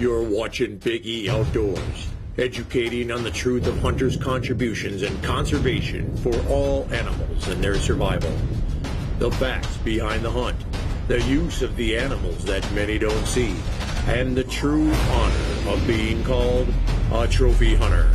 You're watching Big E Outdoors, educating on the truth of hunters' contributions and conservation for all animals and their survival. The facts behind the hunt, the use of the animals that many don't see, and the true honor of being called a trophy hunter.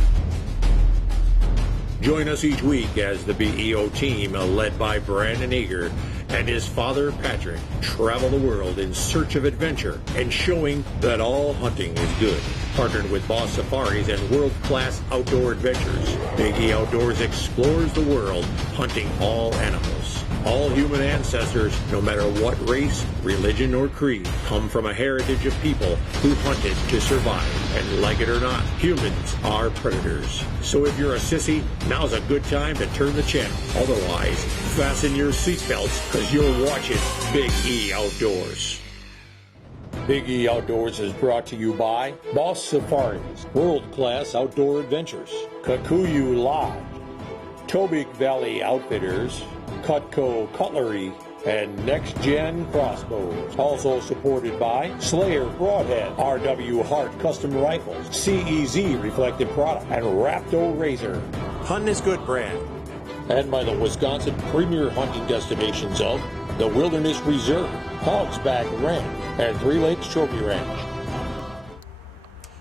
Join us each week as the BEO team, led by Brandon Eager and his father Patrick, travel the world in search of adventure and showing that all hunting is good. Partnered with Boss Safaris and world-class outdoor adventures, Big E Outdoors explores the world, hunting all animals. All human ancestors, no matter what race, religion, or creed, come from a heritage of people who hunted to survive. And like it or not, humans are predators. So if you're a sissy, now's a good time to turn the channel. Otherwise, fasten your seatbelts, because you're watching Big E Outdoors. Big E Outdoors is brought to you by Boss Safaris, world-class outdoor adventures, Kikuyu Lodge, Tobique Valley Outfitters, Cutco Cutlery, and Next Gen Crossbows. Also supported by Slayer Broadhead, RW Hart Custom Rifles, CEZ Reflective Product, and Rapto Razor. Hunting is good brand. And by the Wisconsin premier hunting destinations of the Wilderness Reserve, Hogsback Ranch, and Three Lakes Trophy Ranch.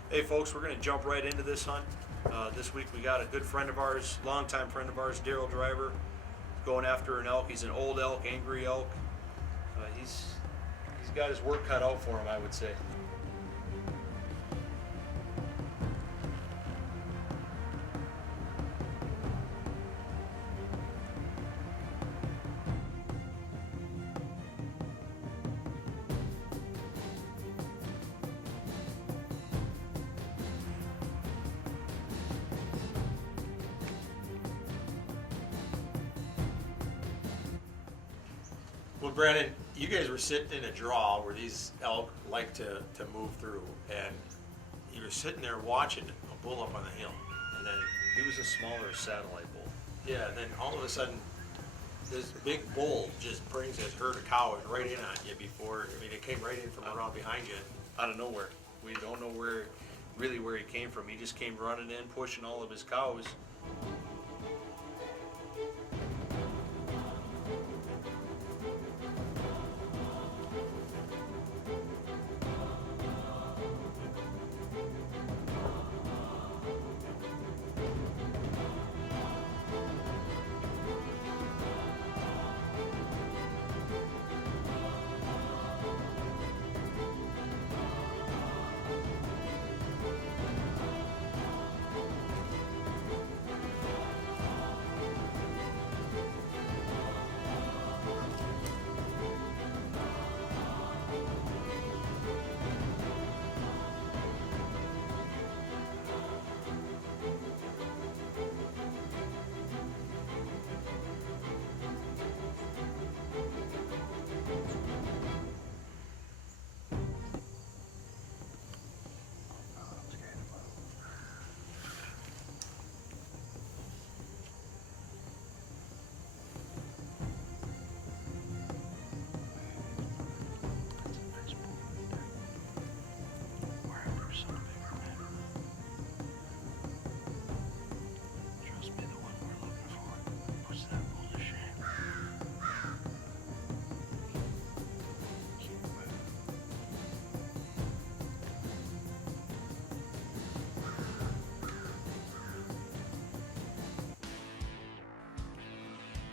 Hey folks, we're going to jump right into this hunt. This week we got a good friend of ours, longtime friend of ours, Daryl Driver, going after an elk. He's an old elk, angry elk. He's got his work cut out for him, I would say. Well, Brandon, you guys were sitting in a draw where these elk like to move through, and you were sitting there watching a bull up on the hill, and then He was a smaller satellite bull. yeah, and then all of a sudden, this big bull just brings his herd of cows right in on you before. I mean, it came right in from around behind you. Out of nowhere. We don't know where he came from. He just came running in, pushing all of his cows.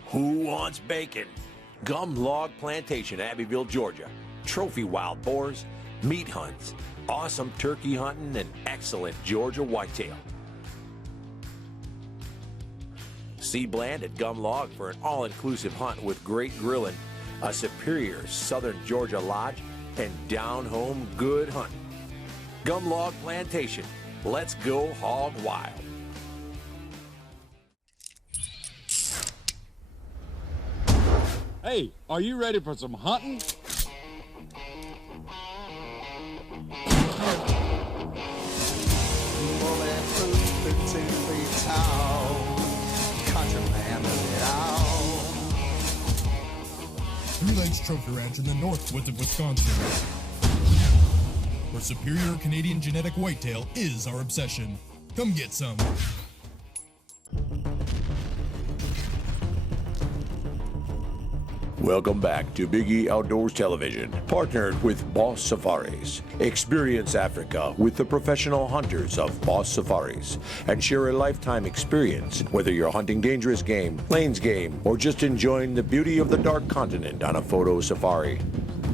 Who wants bacon? Gum Log Plantation, Abbeville, Georgia. Trophy wild boars, meat hunts, awesome turkey hunting, and excellent Georgia whitetail. See Bland at Gum Log for an all-inclusive hunt with great grilling, a superior Southern Georgia lodge, and down-home good hunting. Gum Log Plantation. Let's go hog wild. Hey, are you ready for some hunting? Bulletproof and 2 feet tall, countryman of it all. Three Lakes Trophy Ranch in the north woods of Wisconsin. where superior Canadian genetic whitetail is our obsession. Come get some. Welcome back to Big E Outdoors Television, partnered with Boss Safaris. Experience Africa with the professional hunters of Boss Safaris and share a lifetime experience, whether you're hunting dangerous game, plains game, or just enjoying the beauty of the dark continent on a photo safari.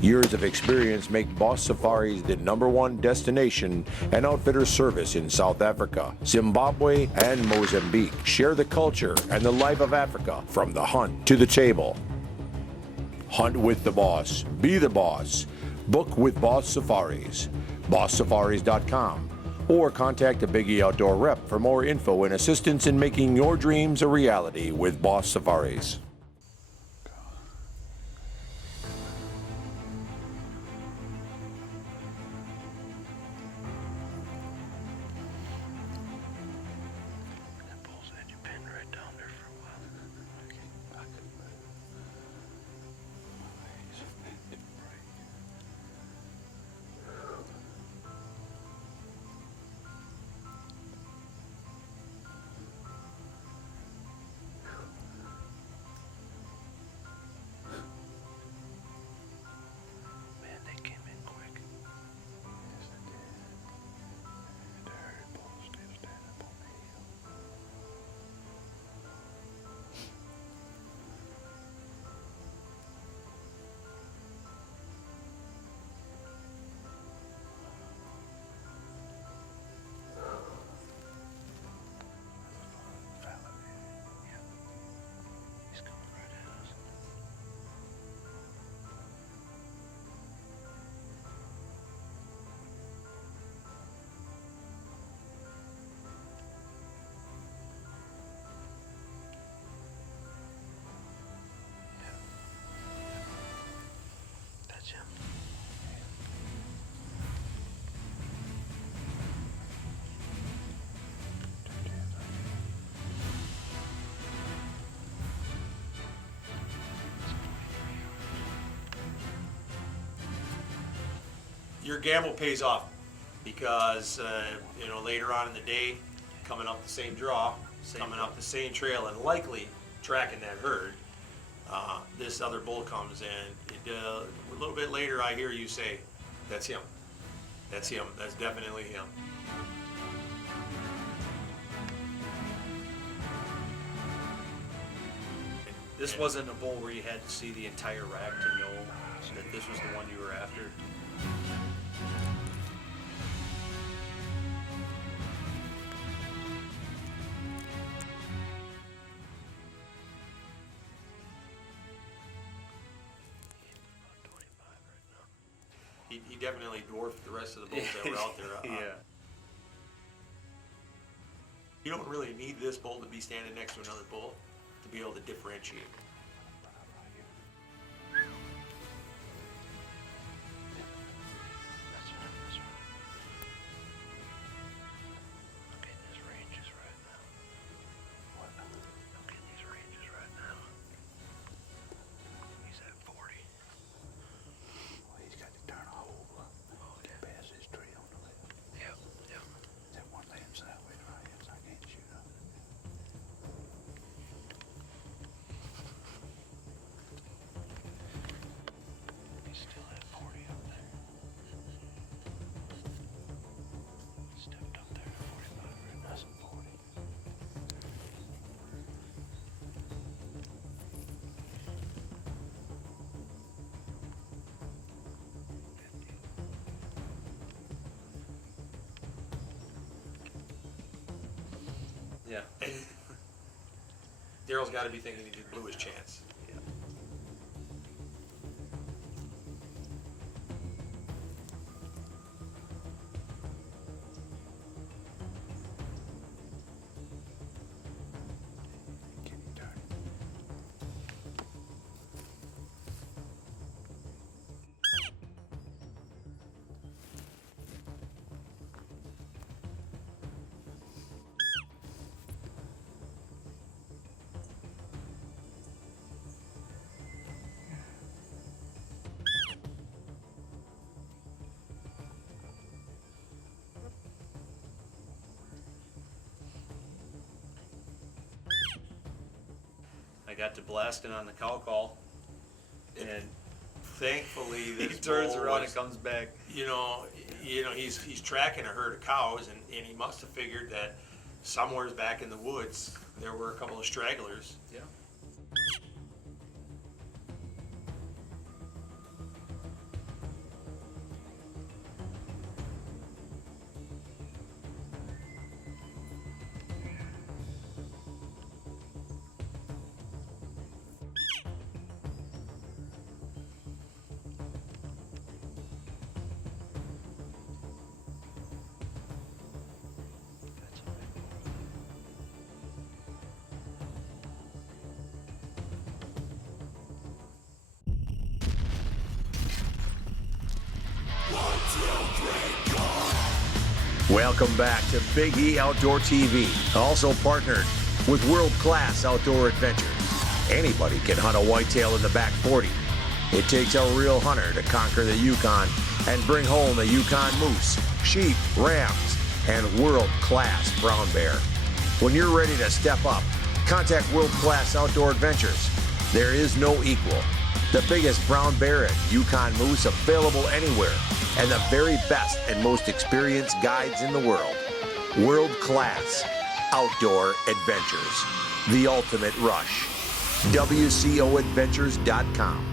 Years of experience make Boss Safaris the #1 destination and outfitter service in South Africa, Zimbabwe, and Mozambique. Share the culture and the life of Africa from the hunt to the table. Hunt with the boss. Be the boss. Book with Boss Safaris. BossSafaris.com. Or contact a Big E Outdoor rep for more info and assistance in making your dreams a reality with Boss Safaris. Your gamble pays off because later on in the day, coming up the same draw, coming up the same trail, and likely tracking that herd, this other bull comes and a little bit later I hear you say, "That's him. That's him. That's definitely him." This wasn't a bull where you had to see the entire rack to know that this was the one you were after. He definitely dwarfed the rest of the bulls that were out there. Yeah. You don't really need this bull to be standing next to another bull to be able to differentiate. Yeah. Daryl's got to be thinking he just blew his chance. Yeah. got to blasting on the cow call, and Thankfully, he this turns bull around was, and comes back. you know, he's tracking a herd of cows, and he must have figured that somewhere back in the woods there were a couple of stragglers. Yeah. Welcome back to Big E Outdoor TV, also partnered with World Class Outdoor Adventures. Anybody can hunt a whitetail in the back 40. It takes a real hunter to conquer the Yukon and bring home the Yukon moose, sheep, rams, and world-class brown bear. When you're ready to step up, contact World Class Outdoor Adventures. There is no equal. The biggest brown bear and Yukon moose available anywhere, and the very best and most experienced guides in the world. World Class Outdoor Adventures. The ultimate rush. WCOadventures.com.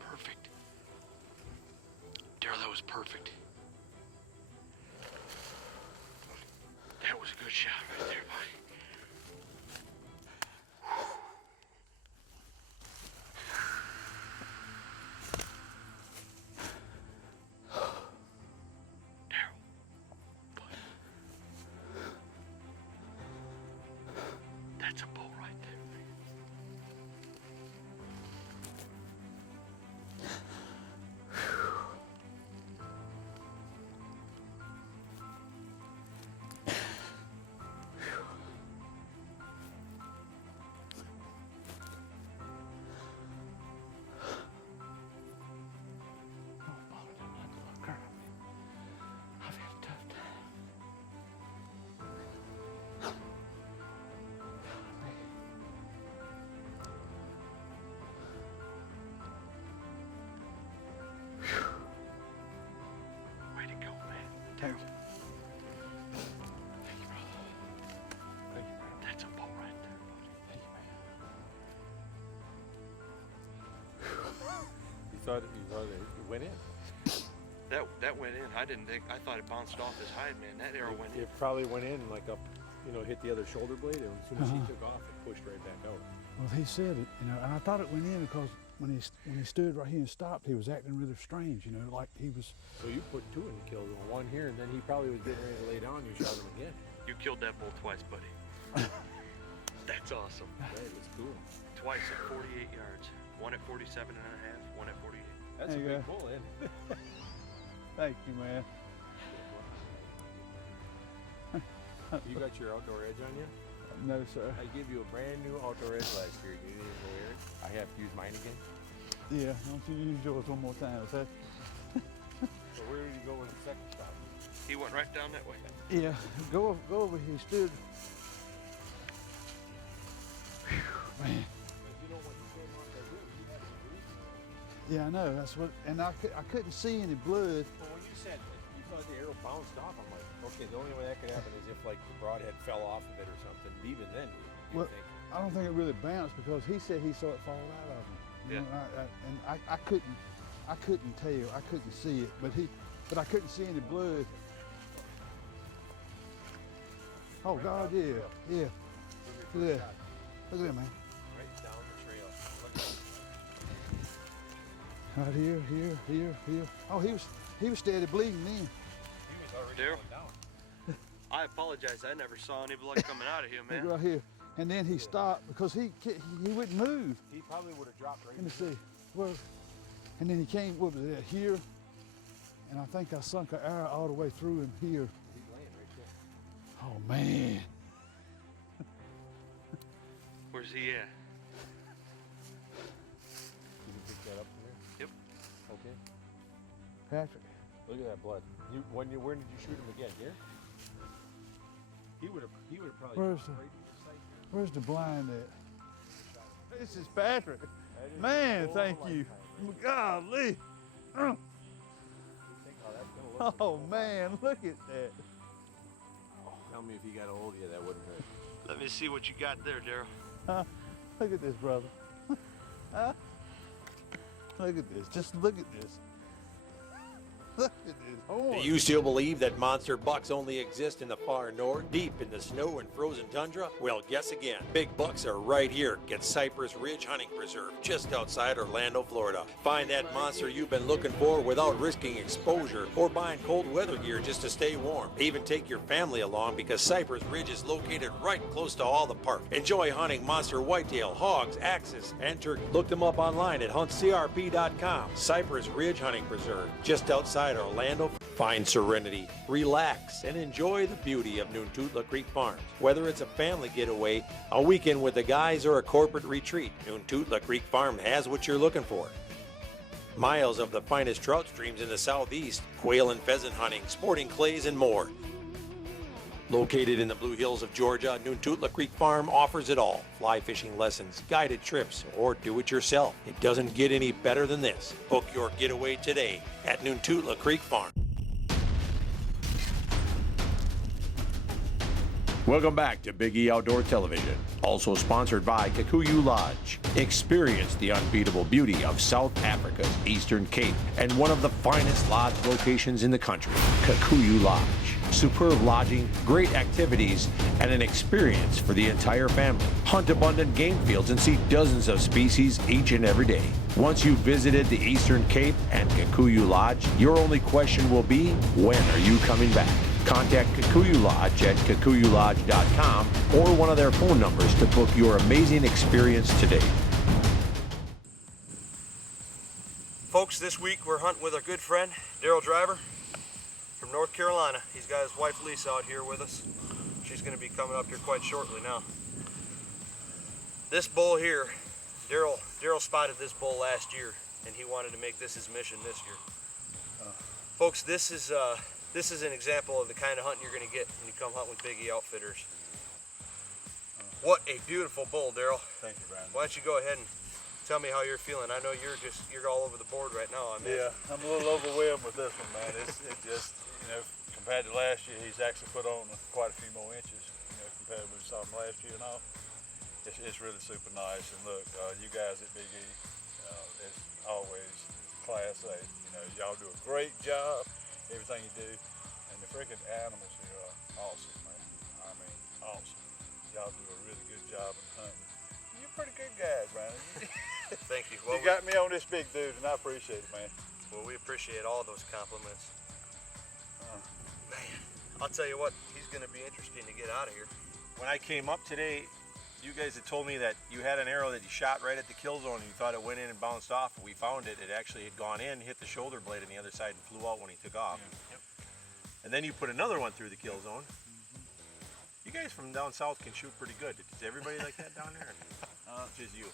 Perfect. Daryl, that was perfect. That was a good shot right there, buddy. Daryl, buddy. That's a bull right there, man. I've had a tough time. Way to go, man. Terrible. Thank you, brother. Thank you, man. That's a bull right there, buddy. Thank you, man. You thought it went in. That went in. I didn't think. I thought it bounced off his hide, man. That arrow went in. It probably went in like up, hit the other shoulder blade, and as soon as he took off, it pushed right back out. Well, he said it, and I thought it went in because when he stood right here and stopped, he was acting really strange, like he was. So you put two in the kill, one here, and then he probably was getting ready to lay down. You shot him again. You killed that bull twice, buddy. That's awesome. That was cool. Twice at 48 yards. One at 47 and a half, one at 48. That's There a you big go. bull, isn't it? Thank you, man. You got your outdoor edge on you? No, sir. I gave you a brand new outdoor edge last year. You didn't even wear it. I have to use mine again. Yeah, don't you use yours one more time, sir? So where did you go with the second stop? He went right down that way. Yeah, go over here. Stood. Whew, man. You know when you came off that river, you had some grease. Yeah, I know. That's what. And I couldn't see any blood. Well, when you said that you thought the arrow bounced off, I'm like, okay, the only way that could happen is if like the broadhead fell off of it or something. But even then, you Well, think. I don't think it really bounced because he said he saw it fall out of him. You Yeah. know, I couldn't tell. I couldn't see it, but I couldn't see any blood. Oh God, yeah. Look at that. Look at that, man. Right down the trail. Look at Right here. Oh, he was steady bleeding then. He was already Daryl? going down. I apologize. I never saw any blood coming out of him, Look man. right here. And then he stopped because he wouldn't move. He probably would have dropped right Let me in. see. Well, and then he came. What was that here? And I think I sunk an arrow all the way through him here. He's laying right there. Oh man. Where's he at? You can pick that up from there? Yep. Okay. Patrick. Look at that blood. Where did you shoot him again? Here? He would have probably Where's shot the- right in the sight there. Where's the blind at? This is Patrick. That is Man, the bull thank of a you. lifetime. Golly. Think how that's gonna look. Oh man, look at that. Tell me if he got a hold of you, that wouldn't hurt. Let me see what you got there, Daryl. Look at this, brother. Huh? Look at this. Just look at this. Look at this horn. Do you still believe that monster bucks only exist in the far north, deep in the snow and frozen tundra? Well, guess again. Big bucks are right here at Cypress Ridge Hunting Preserve, just outside Orlando, Florida. Find that monster you've been looking for without risking exposure or buying cold weather gear just to stay warm. Even take your family along because Cypress Ridge is located right close to all the park. Enjoy hunting monster whitetail, hogs, axes, and turkey. Look them up online at huntcrp.com. Cypress Ridge Hunting Preserve, just outside Orlando. Find serenity, relax, and enjoy the beauty of Noontutla Creek Farms. Whether it's a family getaway, a weekend with the guys, or a corporate retreat, Noontutla Creek Farm has what you're looking for. Miles of the finest trout streams in the southeast, quail and pheasant hunting, sporting clays, and more. Located in the Blue Hills of Georgia, Noontutla Creek Farm offers it all. Fly fishing lessons, guided trips, or do it yourself. It doesn't get any better than this. Book your getaway today at Noontutla Creek Farm. Welcome back to Big E Outdoor Television, also sponsored by Kikuyu Lodge. Experience the unbeatable beauty of South Africa's Eastern Cape and one of the finest lodge locations in the country, Kikuyu Lodge. Superb lodging, great activities, and an experience for the entire family. Hunt abundant game fields and see dozens of species each and every day. Once you've visited the Eastern Cape and Kikuyu Lodge, your only question will be, when are you coming back? Contact Kikuyu Lodge at kikuyulodge.com or one of their phone numbers to book your amazing experience today. Folks, this week we're hunting with our good friend, Daryl Driver from North Carolina. He's got his wife Lisa out here with us. She's going to be coming up here quite shortly now. This bull here, Daryl spotted this bull last year, and he wanted to make this his mission this year. Folks, this is an example of the kind of hunting you're going to get when you come hunt with Big E Outfitters. What a beautiful bull, Daryl. Thank you, Brian. Why don't you go ahead and tell me how you're feeling? I know you're all over the board right now. I imagine. Yeah, I'm a little overwhelmed with this one, man. It just, compared to last year, he's actually put on quite a few more inches, compared to what we saw him last year and all. It's really super nice. And look, you guys at Big E, it's always class A. Y'all do a great job, everything you do. And the freaking animals here are awesome, man. I mean, awesome. Y'all do a really good job in hunting. You're pretty good guys, Brandon. Thank you. You got me on this big dude, and I appreciate it, man. Well, we appreciate all those compliments. Man, I'll tell you what, he's going to be interesting to get out of here. When I came up today, you guys had told me that you had an arrow that you shot right at the kill zone and you thought it went in and bounced off. We found it. It actually had gone in, hit the shoulder blade on the other side and flew out when he took off. Yep. And then you put another one through the kill zone. You guys from down south can shoot pretty good. Is everybody like that down there? Just you.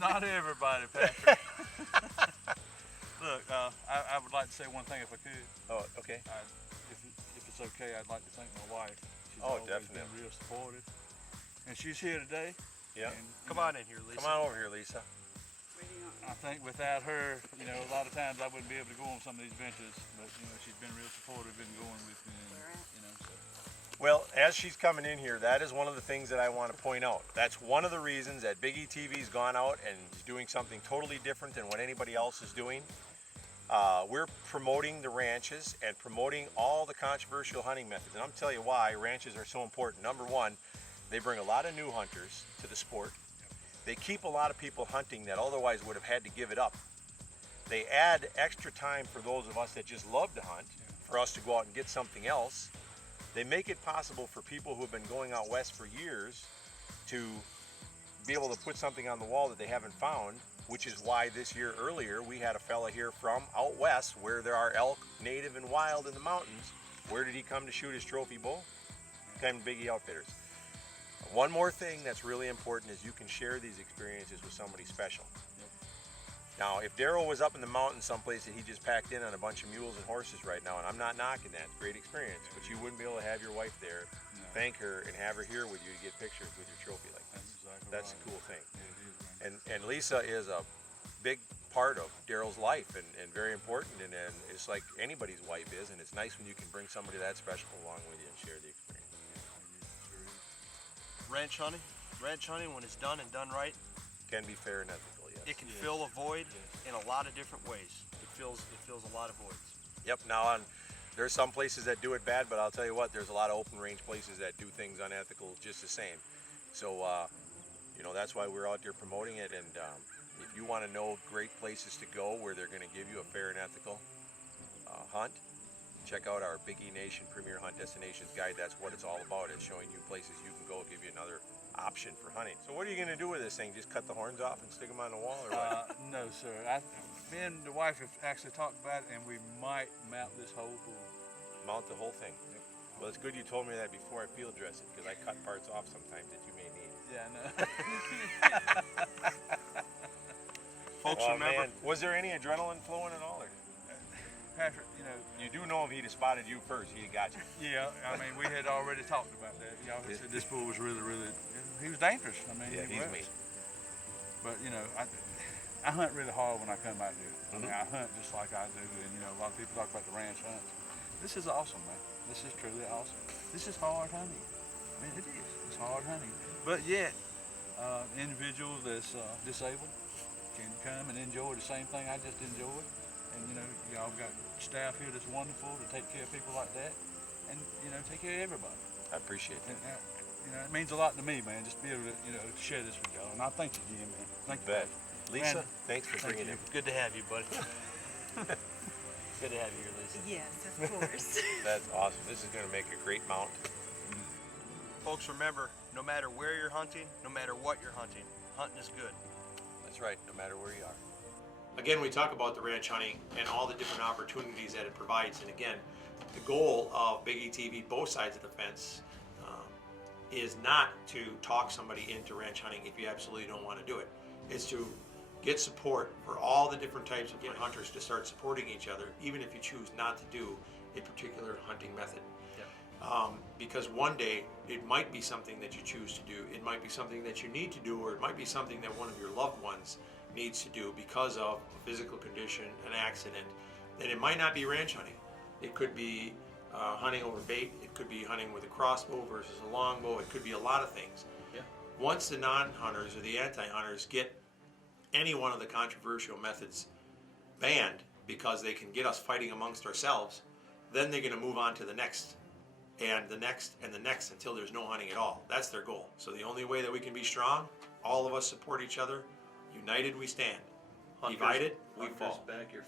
Not everybody, Patrick. Look, I would like to say one thing if I could. Oh, okay. If it's okay, I'd like to thank my wife. She's Oh, always definitely. been real supportive. And she's here today. Yeah. And, Come on in here, Lisa. Come on over here, Lisa. I think without her, a lot of times I wouldn't be able to go on some of these ventures. But, she's been real supportive and going with me. So. Well, as she's coming in here, that is one of the things that I want to point out. That's one of the reasons that BeotV's gone out and is doing something totally different than what anybody else is doing. We're promoting the ranches and promoting all the controversial hunting methods. And I'm telling you why ranches are so important. Number one, they bring a lot of new hunters to the sport. They keep a lot of people hunting that otherwise would have had to give it up. They add extra time for those of us that just love to hunt, for us to go out and get something else. They make it possible for people who have been going out west for years to be able to put something on the wall that they haven't found, which is why this year earlier we had a fella here from out west where there are elk native and wild in the mountains. Where did he come to shoot his trophy bull? Came to Biggie Outfitters. One more thing that's really important is you can share these experiences with somebody special. Now, if Daryl was up in the mountains someplace that he just packed in on a bunch of mules and horses right now, and I'm not knocking that, great experience, but you wouldn't be able to have your wife there, thank her, and have her here with you to get pictures with your trophy like this. That's a cool thing. And Lisa is a big part of Daryl's life and very important, and it's like anybody's wife is, and it's nice when you can bring somebody that special along with you and share the experience. Ranch hunting, when it's done and done right, Can be fair and ethical, yes. it can fill a void in a lot of different ways. It fills a lot of voids. Yep. Now, there's some places that do it bad, but I'll tell you what, there's a lot of open range places that do things unethical just the same. So, that's why we're out there promoting it. And if you want to know great places to go where they're going to give you a fair and ethical hunt, check out our Biggie Nation Premier Hunt Destinations Guide. That's what it's all about, is showing you places you can go, give you another option for hunting. So what are you going to do with this thing? Just cut the horns off and stick them on the wall, or what? No, sir. Me and the wife have actually talked about it, and we might mount this whole bull. Mount the whole thing. Yep. Well, it's good you told me that before I field dress it, because I cut parts off sometimes that you may need. Yeah, I know. Folks, Oh, remember, man. Was there any adrenaline flowing at all? Or? Patrick, You do know if he'd have spotted you first, he'd have got you. yeah, I mean, we had already talked about that. Y'all said this bull was really, he was dangerous. I mean, Yeah, he he's was. mean. But, I hunt really hard when I come out here. I mean, I hunt just like I do, and, a lot of people talk about the ranch hunts. This is awesome, man. This is truly awesome. This is hard hunting. I mean, it is. It's hard hunting. But yet, individuals that's disabled can come and enjoy the same thing I just enjoyed. And, y'all got staff here that's wonderful to take care of people like that and, take care of everybody. I appreciate that. And, it means a lot to me, man, just to be able to, share this with y'all. And I thank you again, man. Thank you. Bet. Lisa, Man, thanks for thank bringing you. it. good to have you, buddy. Good to have you here, Lisa. Yes, of course. That's awesome. This is going to make a great mount. Folks, remember, no matter where you're hunting, no matter what you're hunting is good. That's right, no matter where you are. Again, we talk about the ranch hunting and all the different opportunities that it provides. And again, the goal of BeotV, both sides of the fence, is not to talk somebody into ranch hunting if you absolutely don't want to do it. It's to get support for all the different types of hunters to start supporting each other, even if you choose not to do a particular hunting method. Because one day it might be something that you choose to do, it might be something that you need to do, or it might be something that one of your loved ones needs to do because of a physical condition, an accident, then it might not be ranch hunting. It could be hunting over bait, it could be hunting with a crossbow versus a longbow, it could be a lot of things. Once the non-hunters or the anti-hunters get any one of the controversial methods banned because they can get us fighting amongst ourselves, then they're going to move on to the next and the next and the next until there's no hunting at all. That's their goal. So the only way that we can be strong, all of us support each other. United we stand. Divided we fall. Back your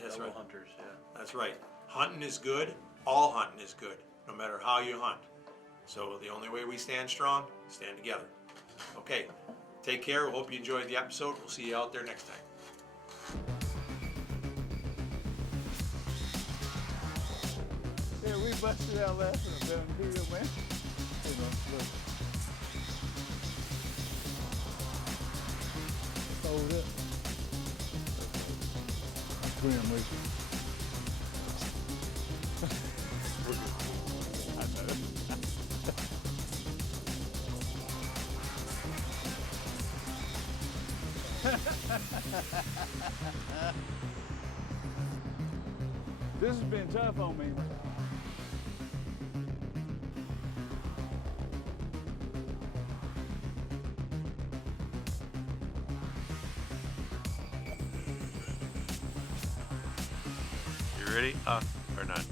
That's fellow right. hunters. Yeah. That's right. Hunting is good. All hunting is good, no matter how you hunt. So the only way we stand strong, stand together. Okay, take care. Hope you enjoyed the episode. We'll see you out there next time. Yeah, we busted out laughing about here, man. You know, look. Hold up. Swim with you. I know. This has been tough on me. You ready? Or not?